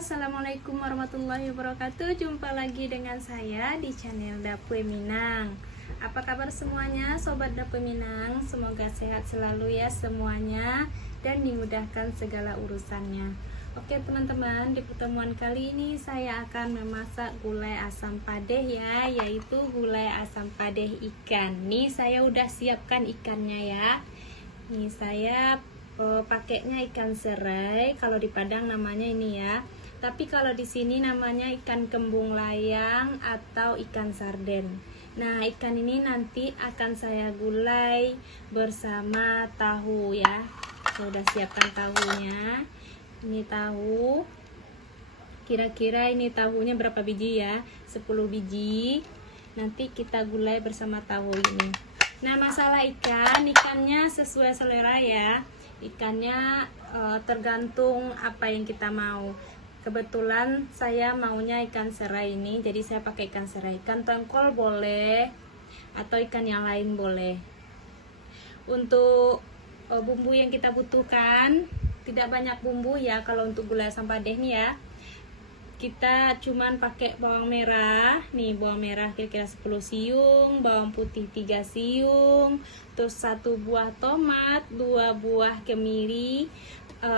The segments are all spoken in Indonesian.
Assalamualaikum warahmatullahi wabarakatuh. Jumpa lagi dengan saya di channel Dapur Minang. Apa kabar semuanya sobat Dapur Minang? Semoga sehat selalu ya semuanya dan dimudahkan segala urusannya. Oke teman-teman, di pertemuan kali ini saya akan memasak gulai asam padeh ya, yaitu gulai asam padeh ikan. Nih saya udah siapkan ikannya ya. Nih saya pakainya ikan serai, kalau di Padang namanya ini ya. Tapi kalau di sini namanya ikan kembung layang atau ikan sarden. Nah, ikan ini nanti akan saya gulai bersama tahu ya. Saya udah siapkan tahunya. Ini tahu. Kira-kira ini tahunya berapa biji ya? 10 biji. Nanti kita gulai bersama tahu ini. Nah, masalah ikannya sesuai selera ya. Ikannya tergantung apa yang kita mau. Kebetulan saya maunya ikan serai ini, jadi saya pakai ikan serai. Ikan tongkol boleh atau ikan yang lain boleh. Untuk bumbu yang kita butuhkan tidak banyak bumbu ya kalau untuk gulai asam padeh nih ya. Kita cuman pakai bawang merah, nih bawang merah kira-kira 10 siung, bawang putih 3 siung, terus 1 buah tomat, 2 buah kemiri,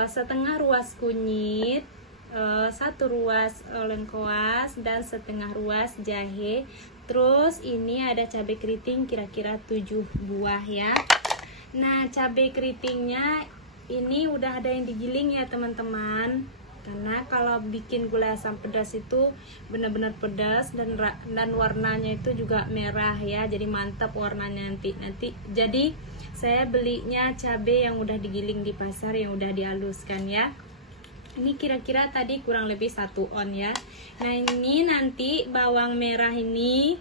setengah ruas kunyit, 1 ruas lengkoas, dan setengah ruas jahe. Terus ini ada cabai keriting kira-kira 7 buah ya. Nah, cabai keritingnya ini udah ada yang digiling ya teman-teman. Karena kalau bikin gulai asam pedas itu benar-benar pedas dan warnanya itu juga merah ya, jadi mantap warnanya nanti. Jadi saya belinya cabai yang udah digiling di pasar yang udah dihaluskan ya. Ini kira-kira tadi kurang lebih 1 on ya. Nah, ini nanti bawang merah ini,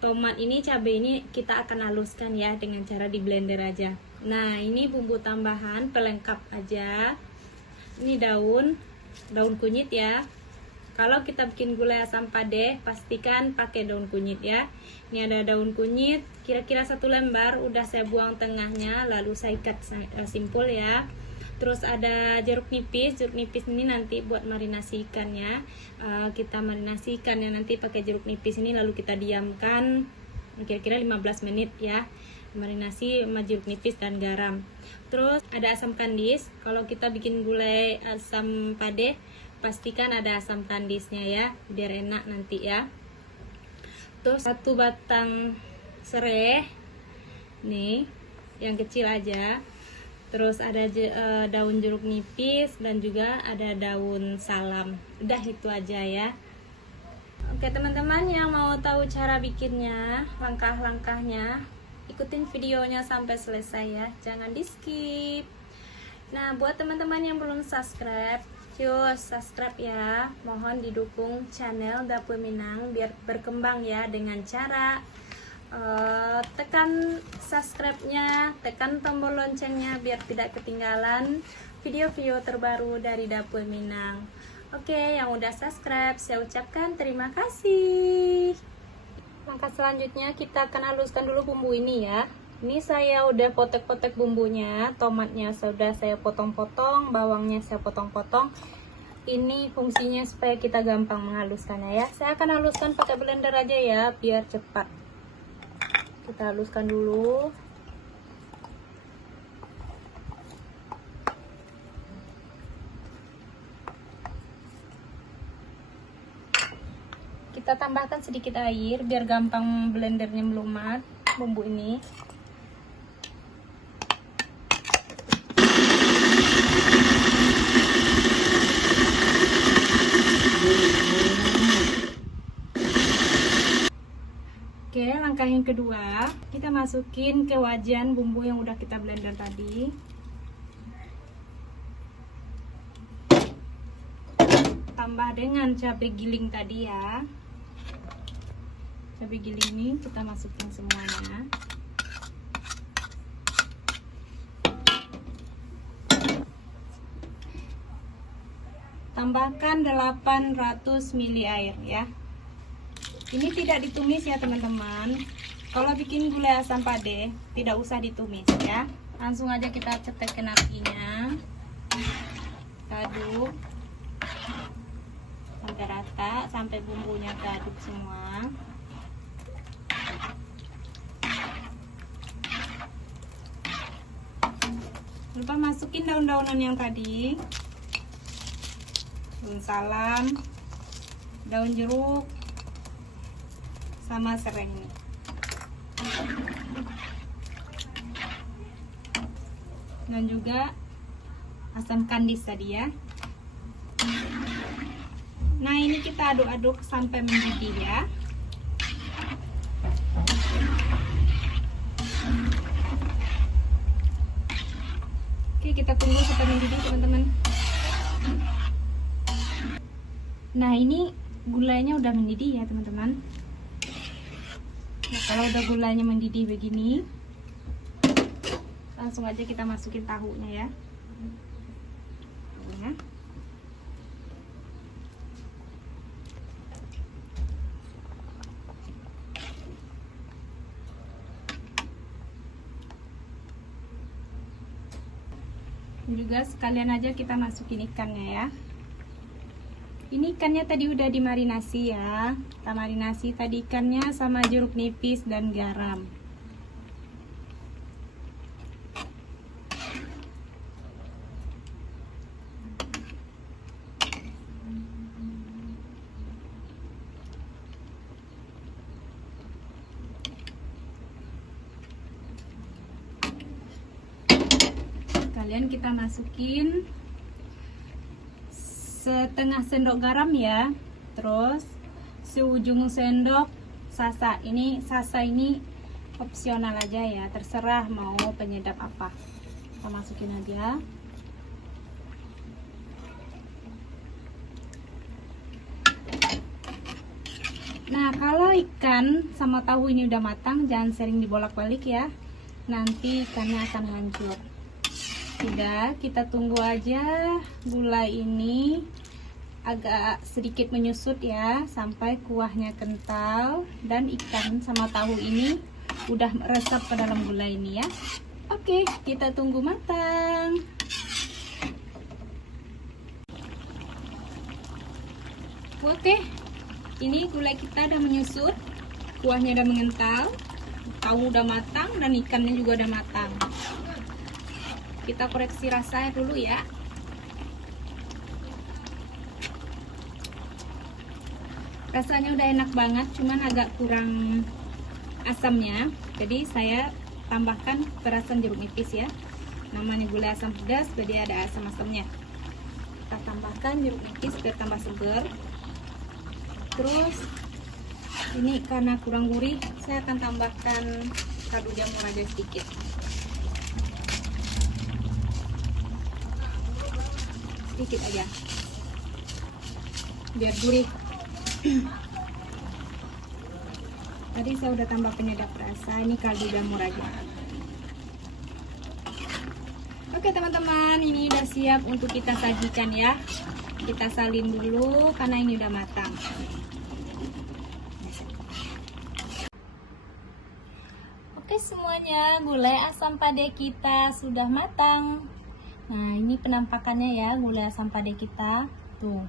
tomat ini, cabai ini kita akan haluskan ya dengan cara di blender aja. Nah, ini bumbu tambahan pelengkap aja. Ini daun kunyit ya. Kalau kita bikin gulai asam padeh pastikan pakai daun kunyit ya. Ini ada daun kunyit kira-kira 1 lembar, udah saya buang tengahnya lalu saya ikat simpul ya. Terus ada jeruk nipis ini nanti buat marinasi ikannya. Kita marinasi ikannya nanti pakai jeruk nipis ini lalu kita diamkan kira-kira 15 menit ya. Marinasi sama jeruk nipis dan garam. Terus ada asam kandis. Kalau kita bikin gulai asam padeh pastikan ada asam kandisnya ya, biar enak nanti ya. Terus 1 batang serai nih yang kecil aja. Terus ada daun jeruk nipis dan juga ada daun salam. Udah itu aja ya. Oke teman-teman yang mau tahu cara bikinnya, langkah-langkahnya, ikutin videonya sampai selesai ya, jangan di skip. Nah, buat teman-teman yang belum subscribe, yuk subscribe ya. Mohon didukung channel Dapur Minang biar berkembang ya, dengan cara tekan subscribe-nya, tekan tombol loncengnya biar tidak ketinggalan video-video terbaru dari Dapur Minang. Oke, yang udah subscribe saya ucapkan terima kasih. Langkah selanjutnya kita akan haluskan dulu bumbu ini ya. Ini saya udah potek-potek bumbunya, tomatnya sudah saya potong-potong, bawangnya saya potong-potong. Ini fungsinya supaya kita gampang menghaluskannya ya. Saya akan haluskan pakai blender aja ya, biar cepat. Kita haluskan dulu. Kita tambahkan sedikit air biar gampang blendernya melumat bumbu ini. Oke, langkah yang kedua, kita masukin ke wajan bumbu yang udah kita blender tadi. Tambah dengan cabai giling tadi ya. Cabai giling ini kita masukin semuanya. Tambahkan 800 ml air ya. Ini tidak ditumis ya teman-teman. Kalau bikin gulai asam padeh tidak usah ditumis ya. Langsung aja kita cetekkan apinya. Aduk. sampai bumbunya keaduk semua. Lupa masukin daun-daunan yang tadi, daun salam, daun jeruk, sama serai. Dan juga asam kandis tadi ya. Nah, ini kita aduk-aduk sampai mendidih ya. Oke, kita tunggu sampai mendidih teman-teman. Nah, ini gulanya udah mendidih ya teman-teman. Nah, kalau udah gulanya mendidih begini, langsung aja kita masukin tahunya ya. Tahunya. Juga sekalian aja kita masukin ikannya ya. Ini ikannya tadi udah dimarinasi ya. Kita marinasi tadi ikannya sama jeruk nipis dan garam. Kalian kita masukin setengah sendok garam ya, terus seujung sendok sasa. Ini sasa ini opsional aja ya, terserah mau penyedap apa, kita masukin aja. Nah, kalau ikan sama tahu ini udah matang, jangan sering dibolak-balik ya, nanti ikannya akan hancur. Sudah, kita tunggu aja gula ini agak sedikit menyusut ya, sampai kuahnya kental dan ikan sama tahu ini udah meresap ke dalam gula ini ya. Oke, kita tunggu matang. Oke, ini gula kita udah menyusut, kuahnya udah mengental, tahu udah matang dan ikannya juga udah matang. Kita koreksi rasanya dulu ya. Rasanya udah enak banget, cuman agak kurang asamnya. Jadi saya tambahkan perasan jeruk nipis ya. Namanya gula asam pedas, jadi ada asam-asamnya. Kita tambahkan jeruk nipis biar tambah seger. Terus ini karena kurang gurih, saya akan tambahkan kaldu jamur aja sedikit. Sedikit aja biar gurih. Tadi saya udah tambah penyedap rasa, ini kaldu jamur aja. Oke teman-teman, ini udah siap untuk kita sajikan ya. Kita salin dulu karena ini udah matang. Oke semuanya, gulai asam pade kita sudah matang. Nah, ini penampakannya ya gulai asam pade kita. Tuh.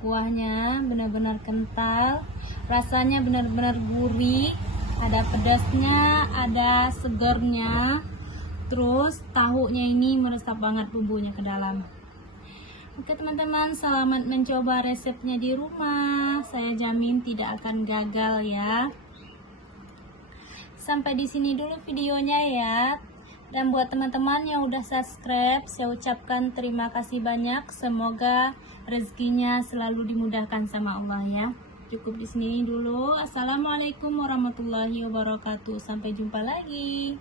Kuahnya benar-benar kental, rasanya benar-benar gurih, ada pedasnya, ada segernya. Terus tahunya ini meresap banget bumbunya ke dalam. Oke teman-teman, selamat mencoba resepnya di rumah. Saya jamin tidak akan gagal ya. Sampai di sini dulu videonya ya. Dan buat teman-teman yang udah subscribe, saya ucapkan terima kasih banyak. Semoga rezekinya selalu dimudahkan sama Allah ya. Cukup di sini dulu. Assalamualaikum warahmatullahi wabarakatuh. Sampai jumpa lagi.